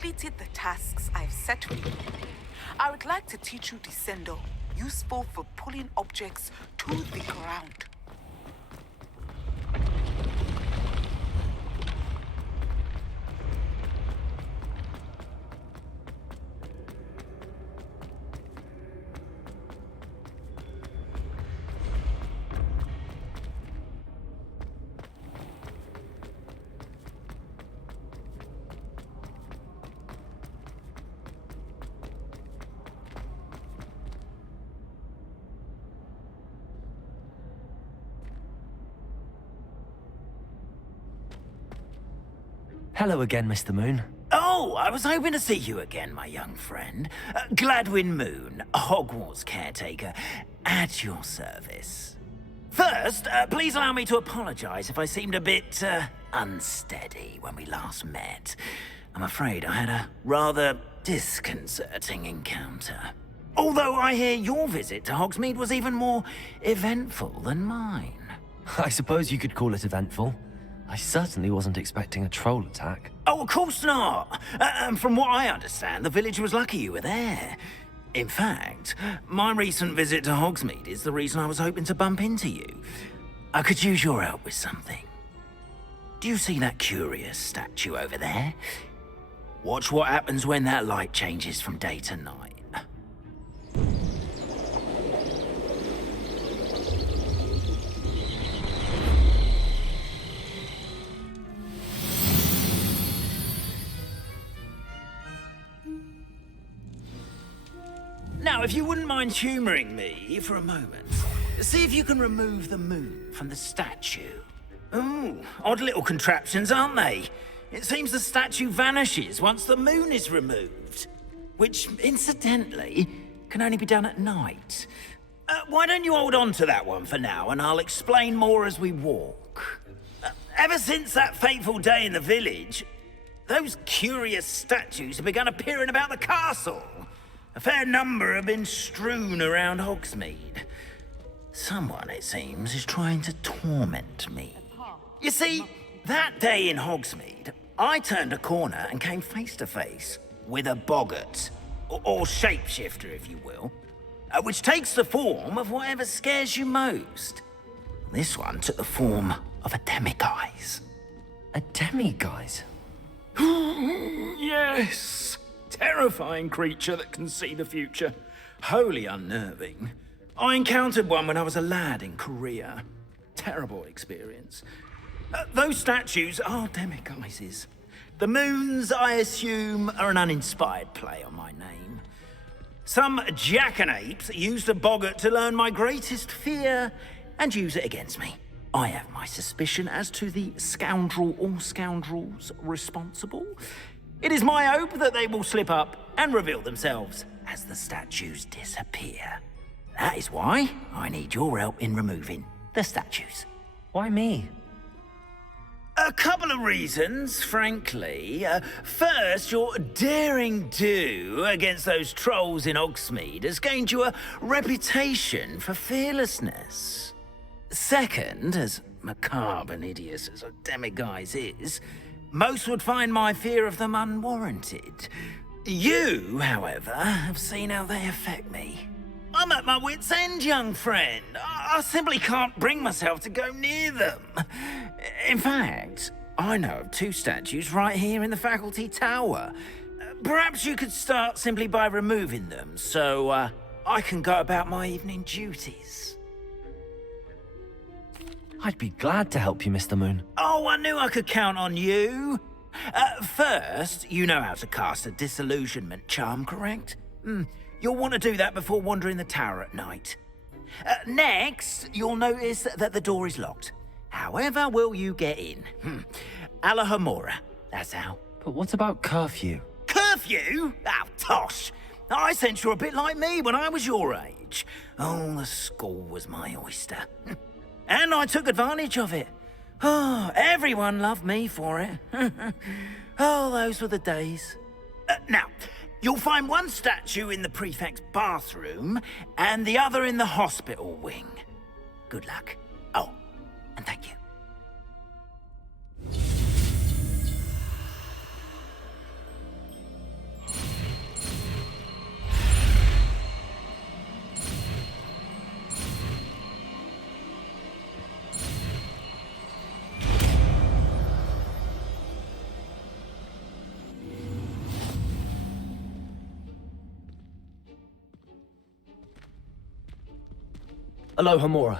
completed the tasks I've set for you. I would like to teach you Descendo, useful for pulling objects to the ground. Hello again, Mr. Moon. Oh, I was hoping to see you again, my young friend. Gladwin Moon, Hogwarts caretaker, at your service. First, please allow me to apologize if I seemed a bit, unsteady when we last met. I'm afraid I had a rather disconcerting encounter. Although I hear your visit to Hogsmeade was even more eventful than mine. I suppose you could call it eventful. I certainly wasn't expecting a troll attack. Oh, of course not. From what I understand, the village was lucky you were there. In fact, my recent visit to Hogsmeade is the reason I was hoping to bump into you. I could use your help with something. Do you see that curious statue over there? Watch what happens when that light changes from day to night. Now, if you wouldn't mind humoring me for a moment, see if you can remove the moon from the statue. Ooh, odd little contraptions, aren't they? It seems the statue vanishes once the moon is removed, which, incidentally, can only be done at night. Why don't you hold on to that one for now, and I'll explain more as we walk. Ever since that fateful day in the village, those curious statues have begun appearing about the castle. A fair number have been strewn around Hogsmeade. Someone, it seems, is trying to torment me. You see, that day in Hogsmeade, I turned a corner and came face to face with a boggart, or shapeshifter, if you will, which takes the form of whatever scares you most. This one took the form of a demiguise. A demiguise? Yes. Terrifying creature that can see the future. Wholly unnerving. I encountered one when I was a lad in Korea. Terrible experience. Those statues are demiguises. The moons, I assume, are an uninspired play on my name. Some jackanapes used a boggart to learn my greatest fear and use it against me. I have my suspicion as to the scoundrel or scoundrels responsible. It is my hope that they will slip up and reveal themselves as the statues disappear. That is why I need your help in removing the statues. Why me? A couple of reasons, frankly. First, your daring do against those trolls in Hogsmeade has gained you a reputation for fearlessness. Second, as macabre and hideous as a demiguise is, most would find my fear of them unwarranted. You, however, have seen how they affect me. I'm at my wit's end, young friend. I simply can't bring myself to go near them. In fact, I know of two statues right here in the faculty tower. Perhaps you could start simply by removing them, so I can go about my evening duties. I'd be glad to help you, Mr. Moon. Oh, I knew I could count on you. First, you know how to cast a disillusionment charm, correct? You'll want to do that before wandering the tower at night. Next, you'll notice that the door is locked. However will you get in? Alohomora, that's how. But what about curfew? Curfew? Oh, tosh. I sense you're a bit like me when I was your age. Oh, the school was my oyster. And I took advantage of it. Oh, everyone loved me for it. Oh, those were the days. Now, you'll find one statue in the prefect's bathroom and the other in the hospital wing. Good luck. Oh, and thank you. Alohomora.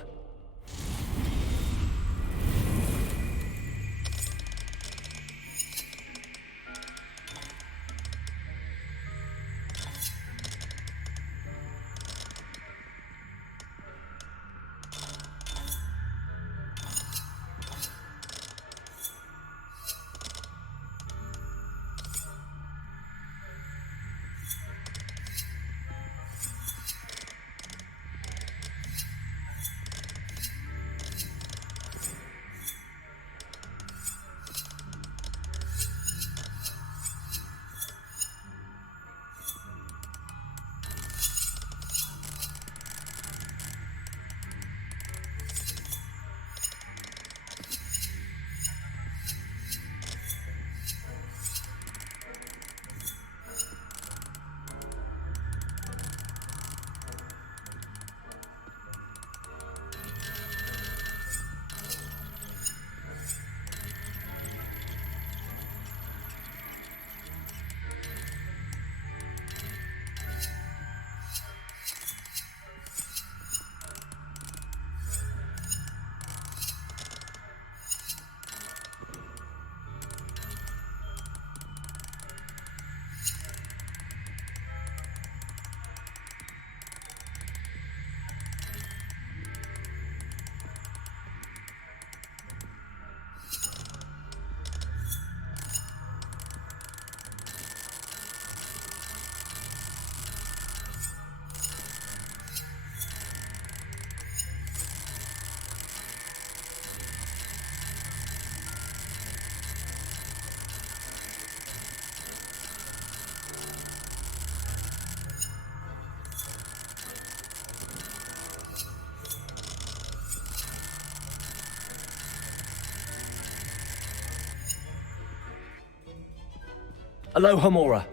Alohomora.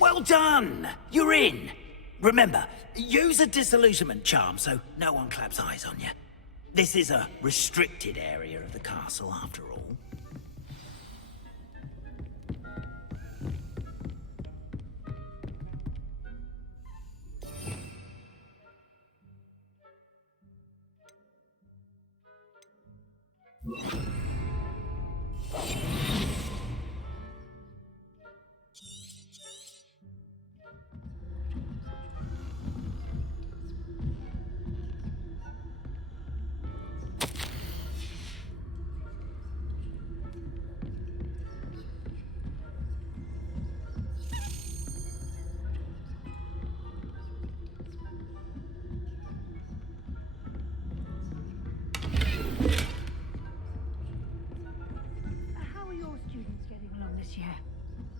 Well done! You're in! Remember, use a disillusionment charm so no one claps eyes on you. This is a restricted area of the castle, after all.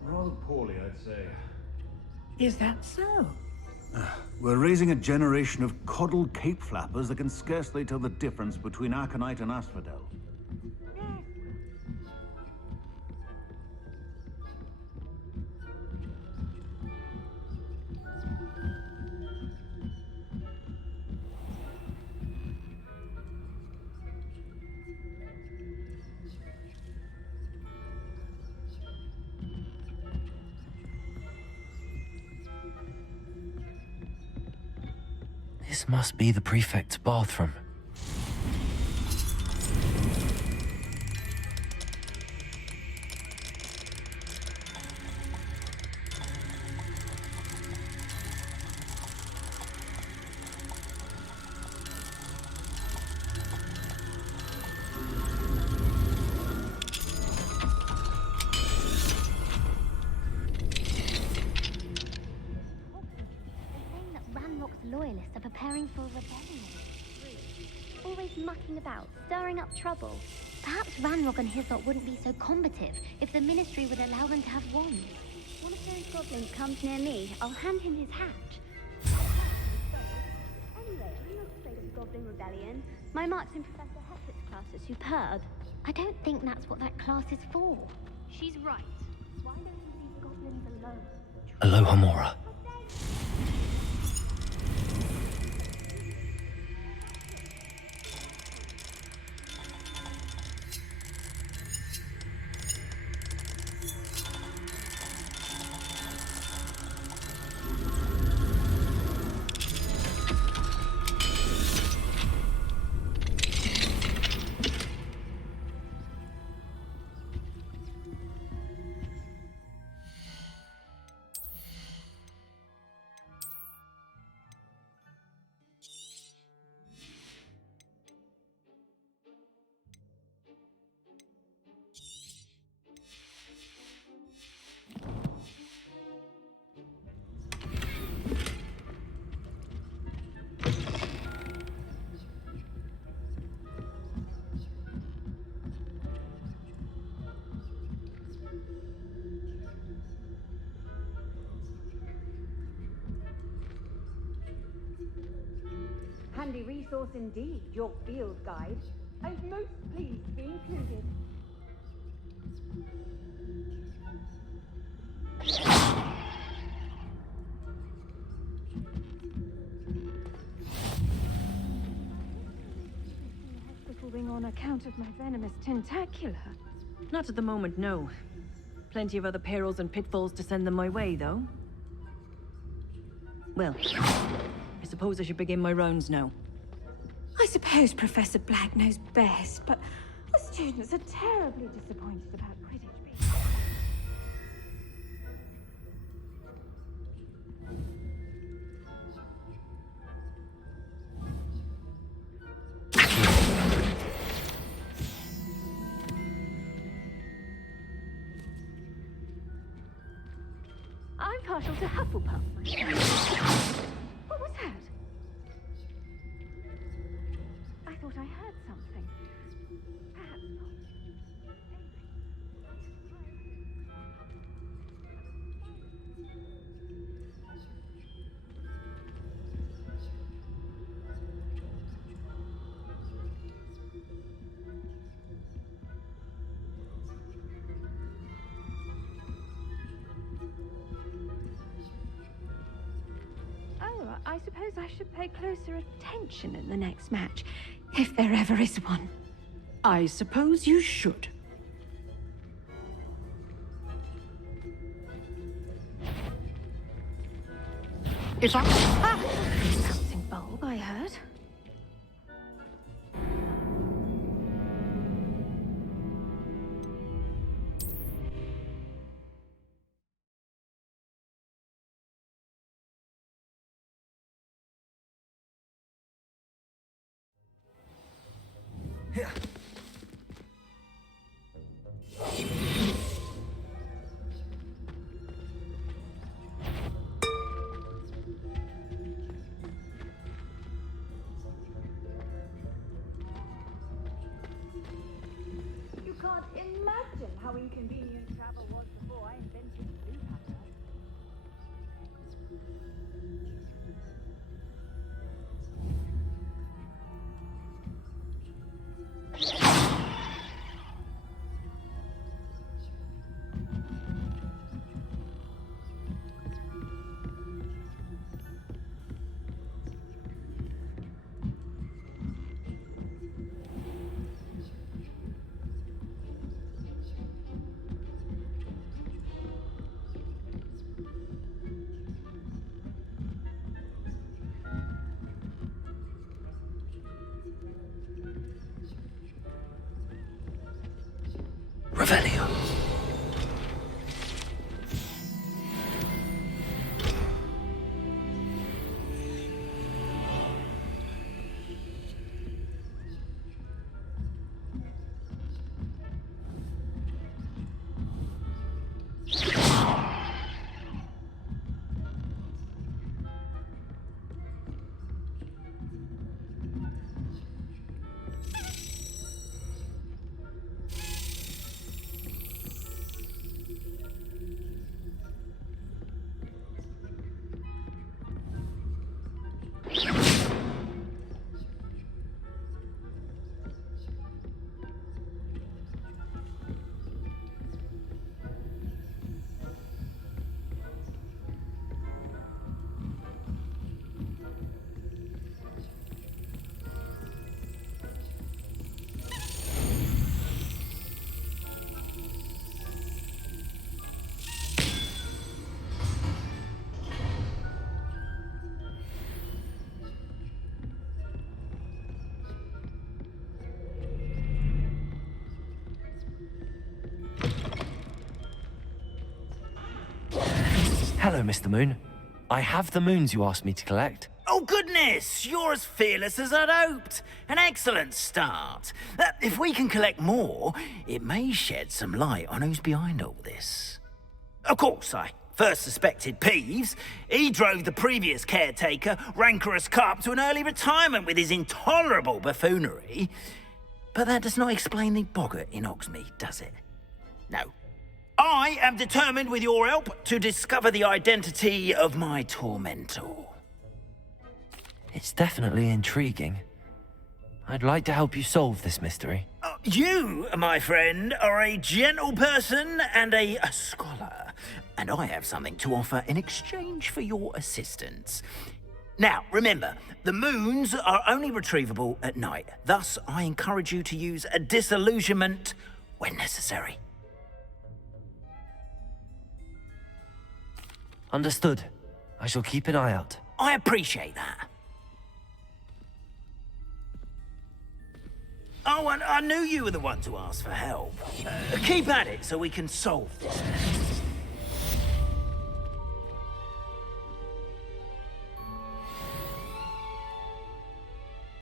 Rather poorly, I'd say. Is that so? We're raising a generation of coddled cape flappers that can scarcely tell the difference between aconite and asphodel. This must be the prefect's bathroom. preparing for a rebellion. Always mucking about, stirring up trouble. Perhaps Ranrock and his lot wouldn't be so combative if the Ministry would allow them to have wands. One of those goblins comes near me, I'll hand him his hat. Anyway, I'm not afraid of the Goblin Rebellion. My marks in Professor Hector's class are superb. I don't think that's what that class is for. She's right. Why don't you leave goblins alone? Alohomora. Handy resource indeed, your field guide. I'm most pleased to be included. Hospital wing on account of my venomous tentacula. Not at the moment, no. Plenty of other perils and pitfalls to send them my way, though. Well, I suppose I should begin my rounds now. I suppose Professor Black knows best, but the students are terribly disappointed about Quidditch being... I'm partial to Hufflepuff. What was that? I thought I heard something. Perhaps not. Oh, I suppose I should pay closer attention in the next match, if there ever is one. I suppose you should. If I... Ah! Bouncing bulb, I heard. You can't imagine how inconvenient travel was before I invented blue pattern. Revelio. Hello, Mr. Moon. I have the moons you asked me to collect. Oh, goodness! You're as fearless as I'd hoped. An excellent start. If we can collect more, it may shed some light on who's behind all this. Of course, I first suspected Peeves. He drove the previous caretaker, rancorous carp, to an early retirement with his intolerable buffoonery. But that does not explain the boggart in Hogsmeade, does it? No. I am determined, with your help, to discover the identity of my tormentor. It's definitely intriguing. I'd like to help you solve this mystery. You, my friend, are a gentle person and a scholar, and I have something to offer in exchange for your assistance. Now, remember, the moons are only retrievable at night. Thus, I encourage you to use a disillusionment when necessary. Understood. I shall keep an eye out. I appreciate that. Oh, and I knew you were the one to ask for help. Keep at it so we can solve this.